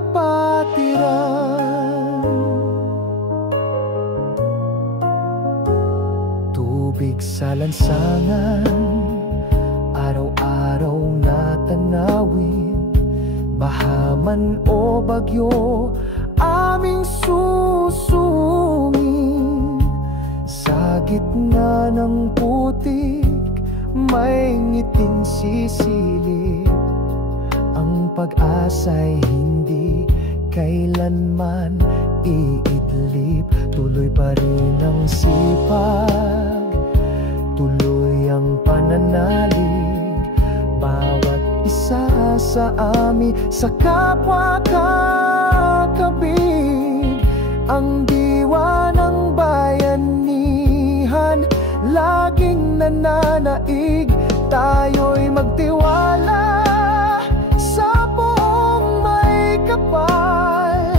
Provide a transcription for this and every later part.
kapatiran. Tubig sa lansangan, araw-araw na tanawin, baha man o bagyo, aming susungin. Sa gitna ng putik, may ngiting sisilip. Ang pag-asa'y hindi kailanman iidlip. Tuloy pa rin ang sipag, tuloy ang pananalig. Bawat isa sa amin sa kapwa kakabig. Ang diwa ng bayanihan laging nananaig. Tayo'y magtiwala sa buong may kapal.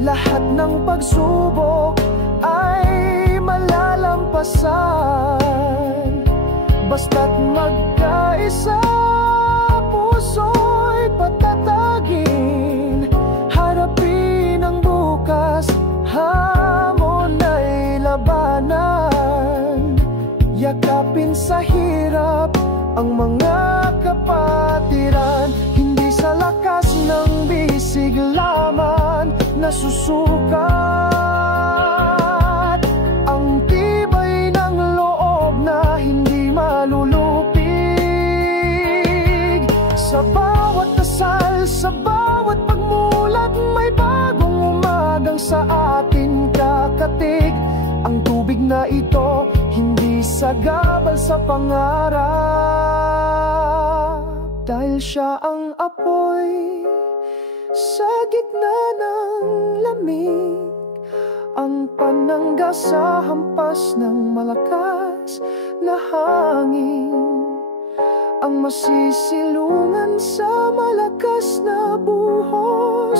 Lahat ng pagsubok ay malalampasan. Basta't magkaisa, puso'y patatagin. Harapin ang bukas, hamon ay labanan. Yakapin sa hirap ang mga kapatiran. Hindi sa lakas ng bisig lamang nasusukat ang tibay ng loob na hindi malulupig. Sa bawat dasal, sa bawat pagmulat, may bagong umagang sa atin kakatig. Ang tubig na ito, hindi sagabal sa pangarap, dahil siya ang apoy sa gitna ng lamig, ang panangga sa hampas ng malakas na hangin, ang masisilungan sa malakas na buhos